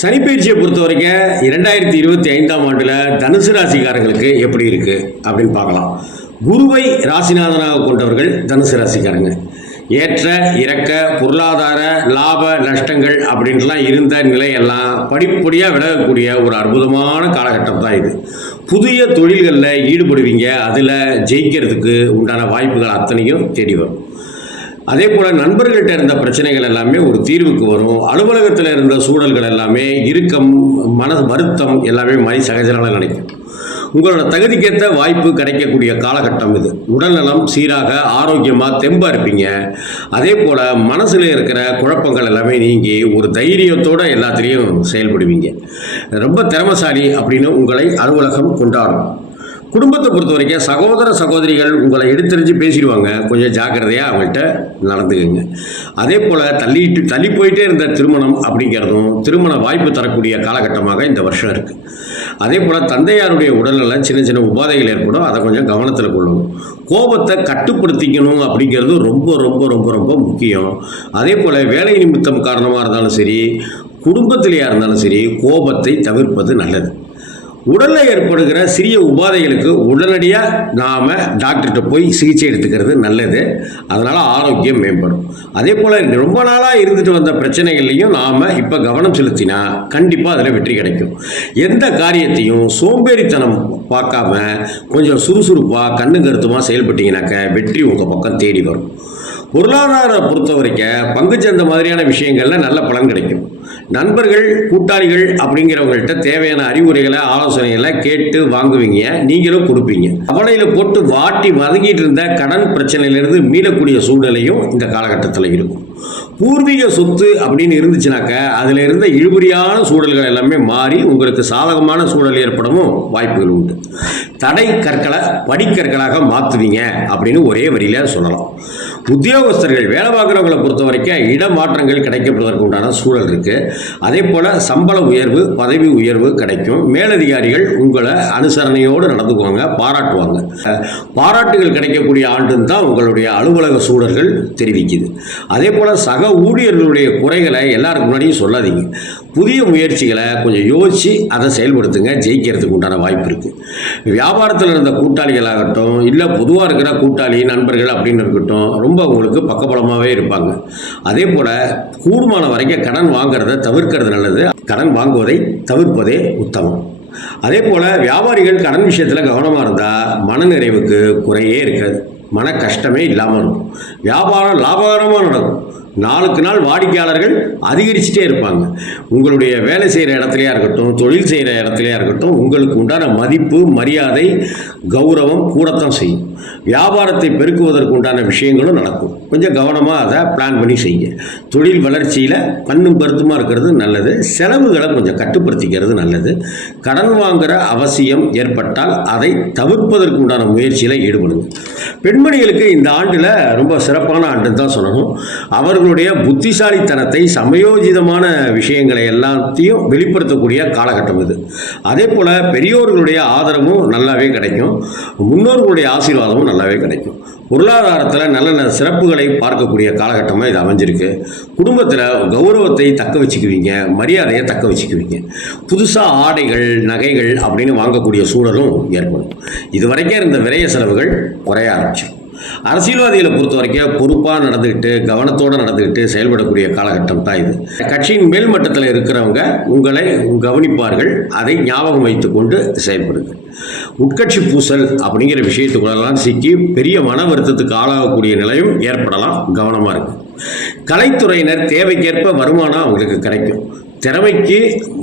சனிப்பயிற்சியை பொறுத்த வரைக்கும் இரண்டாயிரத்தி இருபத்தி ஐந்தாம் ஆண்டில் தனுசு ராசிக்காரங்களுக்கு எப்படி இருக்குது அப்படின்னு பார்க்கலாம். குருவை ராசிநாதனாக கொண்டவர்கள் தனுசு ராசிக்காரங்க. ஏற்ற இறக்க பொருளாதார லாப நஷ்டங்கள் அப்படின்ட்டுலாம் இருந்த நிலையெல்லாம் படிப்படியாக விலகக்கூடிய ஒரு அற்புதமான காலகட்டம் தான் இது. புதிய தொழில்களில் ஈடுபடுவீங்க. அதில் ஜெயிக்கிறதுக்கு உண்டான வாய்ப்புகள் அத்தனையும் தேடி வரும். அதே போல் நண்பர்கள்ட்ட இருந்த பிரச்சனைகள் எல்லாமே ஒரு தீர்வுக்கு வரும். அலுவலகத்தில் இருந்த சூழல்கள் எல்லாமே இறுக்கம் மன வருத்தம் எல்லாமே மணி சகஜனால நினைக்கும். உங்களோட தகுதிக்கேற்ற வாய்ப்பு கிடைக்கக்கூடிய காலகட்டம் இது. உடல்நலம் சீராக ஆரோக்கியமாக தெம்பாக இருப்பீங்க. அதே போல் மனசில் இருக்கிற குழப்பங்கள் எல்லாமே நீங்கி ஒரு தைரியத்தோடு எல்லாத்துலேயும் செயல்படுவீங்க. ரொம்ப திறமசாலி அப்படின்னு உங்களை அலுவலகம் கொண்டாடும். குடும்பத்தை பொறுத்த வரைக்கும் சகோதர சகோதரிகள் உங்களை எடுத்தறிஞ்சு பேசிடுவாங்க. கொஞ்சம் ஜாக்கிரதையாக அவங்கள்ட்ட நடந்துக்குங்க. அதே போல் தள்ளிட்டு தள்ளி போயிட்டே இருந்த திருமணம் அப்படிங்கிறதும் திருமண வாய்ப்பு தரக்கூடிய காலகட்டமாக இந்த வருஷம் இருக்குது அதே போல் தந்தையாருடைய உடல்நலம் சின்ன சின்ன உபாதைகள் ஏற்படும். அதை கொஞ்சம் கவனத்தில் கொள்ளணும் கோபத்தை கட்டுப்படுத்திக்கணும் அப்படிங்கிறது ரொம்ப ரொம்ப ரொம்ப ரொம்ப முக்கியம். அதே போல் வேலை நிமித்தம் காரணமாக இருந்தாலும் சரி குடும்பத்திலேயா இருந்தாலும் சரி கோபத்தை தவிர்ப்பது நல்லது. உடலில் ஏற்படுகிற சிறிய உபாதைகளுக்கு உடனடியாக நாம் டாக்டர்கிட்ட போய் சிகிச்சை எடுத்துக்கிறது நல்லது. அதனால் ஆரோக்கியம் மேம்படும். அதே போல் ரொம்ப நாளாக இருந்துட்டு வந்த பிரச்சனைகள்லையும் நாம் இப்போ கவனம் செலுத்தினா கண்டிப்பாக அதில் வெற்றி கிடைக்கும். எந்த காரியத்தையும் சோம்பேறித்தனம் பார்க்காம கொஞ்சம் சுறுசுறுப்பாக கண்ணு கருத்துமாக செயல்பட்டீங்கன்னாக்க வெற்றி உங்கள் பக்கம் தேடி வரும். பொருளாதார பொறுத்த வரைக்கும் பங்குச்சந்தை மாதிரியான விஷயங்களில் நல்ல பலன் கிடைக்கும். நண்பர்கள் கூட்டாளிகள் அப்படிங்கிறவங்கள்ட்ட தேவையான அறிவுரைகளை ஆலோசனைகளை கேட்டு வாங்குவீங்க நீங்களும் கொடுப்பீங்க. கவலையில் போட்டு வாட்டி வதங்கிட்டு இருந்த கடன் பிரச்சனையிலிருந்து மீளக்கூடிய சூழ்நிலையும் இந்த காலகட்டத்தில் இருக்கும். பூர்வீக சொத்து அப்படின்னு இருந்துச்சுனாக்க அதில் இருந்த இழுபறியான சூழல்கள் எல்லாமே மாறி உங்களுக்கு சாதகமான சூழல் ஏற்படவும் வாய்ப்புகள் உண்டு. தடை கற்களை படிக்கற்களாக மாற்றுவீங்க அப்படின்னு ஒரே வரியில் சொல்லலாம். உத்தியோகஸ்தர்கள் வேலை பார்க்குறவங்களை பொறுத்த வரைக்கும் இடமாற்றங்கள் கிடைக்கப்படுவதற்கு உண்டான சூழல் இருக்குது அதே போல் சம்பள உயர்வு பதவி உயர்வு கிடைக்கும். மேலதிகாரிகள் உங்களை அனுசரணையோடு நடந்துக்குவாங்க பாராட்டுவாங்க. பாராட்டுகள் கிடைக்கக்கூடிய ஆண்டுன்னு தான் உங்களுடைய அலுவலக சூழல்கள் தெரிவிக்குது. அதே போல் சக ஊழியர்களுடைய குறைகளை எல்லாருக்கு முன்னாடியும் சொல்லாதீங்க. புதிய முயற்சிகளை கொஞ்சம் யோசித்து அதை செயல்படுத்துங்க ஜெயிக்கிறதுக்கு உண்டான வாய்ப்பு இருக்குது வியாபாரத்தில் இருந்த கூட்டாளிகளாகட்டும் இல்லை பொதுவாக இருக்கிற கூட்டாளி நண்பர்கள் அப்படின்னு இருக்கட்டும் ரொம்ப உங்களுக்கு பக்கபலமாகவே இருப்பாங்க. அதே போல் கூடுமான வரைக்கும் கடன் வாங்குறத தவிர்க்கிறது நல்லது. கடன் வாங்குவதை தவிர்ப்பதே உத்தமம். அதே போல் வியாபாரிகள் கடன் விஷயத்தில் கவனமாக இருந்தால் மனநிறைவுக்கு குறையே இருக்காது. மன கஷ்டமே இல்லாமல் இருக்கும். வியாபாரம் லாபகரமாக நடக்கும். நாளுக்கு நாள் வாடிக்கையாளர்கள் அதிகரிச்சுட்டே இருப்பாங்க. உங்களுடைய வேலை செய்கிற இடத்துலையா இருக்கட்டும் தொழில் செய்கிற இடத்துலையா இருக்கட்டும் உங்களுக்கு உண்டான மதிப்பு மரியாதை கௌரவம் கூடத்தான் செய்யும். வியாபாரத்தை பெருக்குவதற்கு உண்டான விஷயங்களும் நடக்கும். கொஞ்சம் கவனமாக அதை பிளான் பண்ணி செய்யுங்க. தொழில் வளர்ச்சியில் கண்ணும் கருத்துமாக இருக்கிறது நல்லது. செலவுகளை கொஞ்சம் கட்டுப்படுத்திக்கிறது நல்லது. கடன் வாங்குகிற அவசியம் ஏற்பட்டால் அதை தவிர்ப்பதற்கு உண்டான முயற்சியில் ஈடுபடுங்க. பெண்மணிகளுக்கு இந்த ஆண்டில் ரொம்ப சிறப்பான ஆண்டுன்னு தான் சொல்லணும். அவர்களுடைய புத்திசாலித்தனத்தை சமயோஜிதமான விஷயங்களை எல்லாத்தையும் வெளிப்படுத்தக்கூடிய காலகட்டம் இது. அதே போல் பெரியோர்களுடைய ஆதரவும் நல்லாவே கிடைக்கும். முன்னோர்களுடைய ஆசீர்வாதமும் நல்லாவே கிடைக்கும். பொருளாதாரத்தில் நல்ல நல்ல சிறப்புகளை பார்க்கக்கூடிய காலகட்டமாக இது அமைஞ்சிருக்கு. குடும்பத்தில் கௌரவத்தை தக்க வச்சுக்குவீங்க மரியாதையை தக்க வச்சுக்குவீங்க. புதுசாக ஆடைகள் நகைகள் அப்படின்னு வாங்கக்கூடிய சூழலும் ஏற்படும். இது வரைக்கும் இருந்த விரைய செலவுகள் குறைய ஆரம்பிச்சிடும் அரசியல்வாதிகளை பொறுத்த வரைக்கும் பொறுப்பாக நடந்துக்கிட்டு கவனத்தோடு நடந்துக்கிட்டு செயல்படக்கூடிய காலகட்டம் தான் இது. கட்சியின் மேல்மட்டத்தில் இருக்கிறவங்க உங்களை கவனிப்பார்கள் அதை ஞாபகம் வைத்துக்கொண்டு செயல்படுங்க உட்கட்சி பூசல் அப்படிங்கிற விஷயத்துக்குள்ளெல்லாம் சிக்கி பெரிய மன வருத்தத்துக்கு ஆளாகக்கூடிய நிலையும் ஏற்படலாம் கவனமாக இருக்கு. கலைத்துறையினர் தேவைக்கேற்ப வருமானம் அவங்களுக்கு கிடைக்கும். திறமைக்கு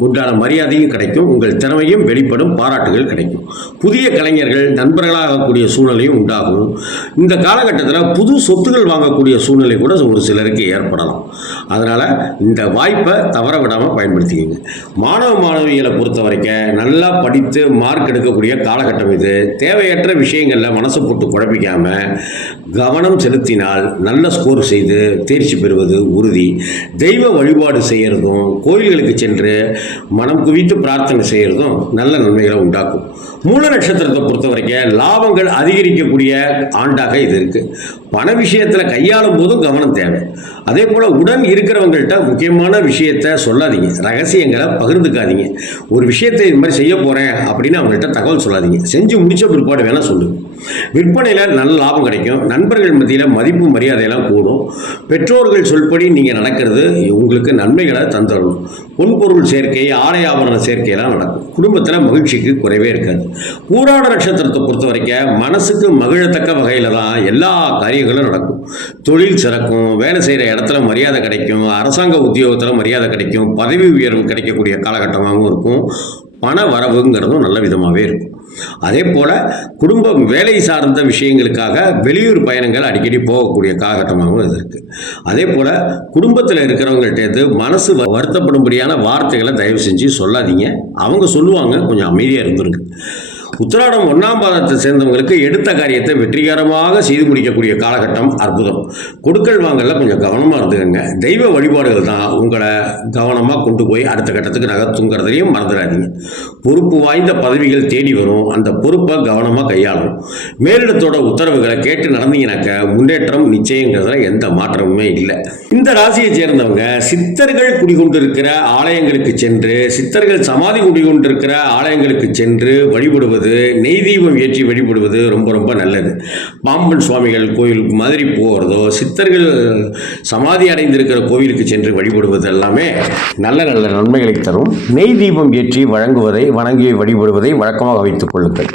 உண்டான மரியாதையும் கிடைக்கும். உங்கள் திறமையும் வெளிப்படும் பாராட்டுகள் கிடைக்கும். புதிய கலைஞர்கள் நண்பர்களாகக்கூடிய சூழ்நிலையும் உண்டாகும். இந்த காலகட்டத்தில் புது சொத்துகள் வாங்கக்கூடிய சூழ்நிலை கூட ஒரு சிலருக்கு ஏற்படலாம். அதனால் இந்த வாய்ப்பை தவற விடாமல் பயன்படுத்திக்கிங்க. மாணவ மாணவிகளை பொறுத்த வரைக்கும் நல்லா படித்து மார்க் எடுக்கக்கூடிய காலகட்டம் இது. தேவையற்ற விஷயங்களில் மனசை போட்டு குழப்பிக்காமல் கவனம் செலுத்தினால் நல்ல ஸ்கோர் செய்து தேர்ச்சி பெறுவது உறுதி. தெய்வ வழிபாடு செய்கிறதும் கோயில் கோவில்களுக்கு சென்று மனம் குவித்து பிரார்த்தனை செய்கிறதும் நல்ல நன்மைகளை உண்டாக்கும். மூல நட்சத்திரத்தை பொறுத்த வரைக்கும் லாபங்கள் அதிகரிக்கக்கூடிய ஆண்டாக இது இருக்கு. பண விஷயத்தில் கையாளும் போதும் கவனம் தேவை. அதே போல் உடன் இருக்கிறவங்கள்ட்ட முக்கியமான விஷயத்த சொல்லாதீங்க. ரகசியங்களை பகிர்ந்துக்காதீங்க. ஒரு விஷயத்தை இது மாதிரி செய்ய போகிறேன் அப்படின்னு அவங்கள்ட்ட தகவல் சொல்லாதீங்க. செஞ்சு முடிச்ச பிற்பாடு வேணால் சொல்லுங்க விற்பனையில் நல்ல லாபம் கிடைக்கும். நண்பர்கள் மத்தியில் மதிப்பு மரியாதையெல்லாம் கூடும். பெற்றோர்கள் சொல்படி நீங்கள் நடக்கிறது உங்களுக்கு நன்மைகளை தந்துடணும் பொன்பொருள் சேர்க்கை ஆடை ஆபரண சேர்க்கையெல்லாம் நடக்கும். குடும்பத்தில் மகிழ்ச்சிக்கு குறைவே இருக்காது. பூராட நட்சத்திரத்தை பொறுத்த வரைக்கும் மனசுக்கு மகிழத்தக்க வகையில் தான் எல்லா காரியங்களும் நடக்கும். தொழில் சிறக்கும் வேலை செய்கிற இடத்துல மரியாதை கிடைக்கும் அரசாங்க உத்தியோகத்தில் மரியாதை கிடைக்கும் பதவி உயர்வு கிடைக்கக்கூடிய காலகட்டமாகவும் இருக்கும். பண வரவுங்கிறதும் நல்ல விதமாகவே இருக்கும். அதே போல் குடும்பம் வேலை சார்ந்த விஷயங்களுக்காக வெளியூர் பயணங்கள் அடிக்கடி போகக்கூடிய காலகட்டமாகவும் இது இருக்குது அதே போல் குடும்பத்தில் இருக்கிறவங்கள்ட்டேருந்து மனசு வ- வருத்தப்படும்படியான வார்த்தைகளை தயவு செஞ்சு சொல்லாதீங்க. அவங்க சொல்லுவாங்க கொஞ்சம் அமைதியாக இருந்துருங்க. உத்திராடம் ஒன்றாம் பாதத்தை சேர்ந்தவங்களுக்கு எடுத்த காரியத்தை வெற்றிகரமாக செய்து முடிக்கக்கூடிய காலகட்டம் அற்புதம். கொடுக்கல் வாங்கல கொஞ்சம் கவனமாக இருந்துக்கங்க. தெய்வ வழிபாடுகள் தான் உங்களை கவனமாக கொண்டு போய் அடுத்த கட்டத்துக்கு நகர்த்துங்கிறதையும் மறந்துடாதீங்க. பொறுப்பு வாய்ந்த பதவிகள் தேடி வரும். அந்த பொறுப்பை கவனமாக கையாளணும். மேலிடத்தோட உத்தரவுகளை கேட்டு நடந்தீங்கன்னாக்க முன்னேற்றம் நிச்சயங்கிறதுல எந்த மாற்றமுமே இல்லை. இந்த ராசியை சேர்ந்தவங்க சித்தர்கள் குடிகொண்டிருக்கிற ஆலயங்களுக்கு சென்று சித்தர்கள் சமாதி குடிகொண்டிருக்கிற ஆலயங்களுக்கு சென்று வழிபடுவது நெய் தீபம் ஏற்றி வழிபடுவது ரொம்ப ரொம்ப நல்லது. பாம்பன் சுவாமிகள் கோயிலுக்கு மாதிரி போகிறதோ சித்தர்கள் சமாதி அடைந்திருக்கிற கோவிலுக்கு சென்று வழிபடுவது எல்லாமே நல்ல நல்ல நன்மைகளை தரும். நெய் தீபம் ஏற்றி வழங்குவதை வணங்கி வழிபடுவதை வழக்கமாக வைத்துக் கொள்ளுங்கள்.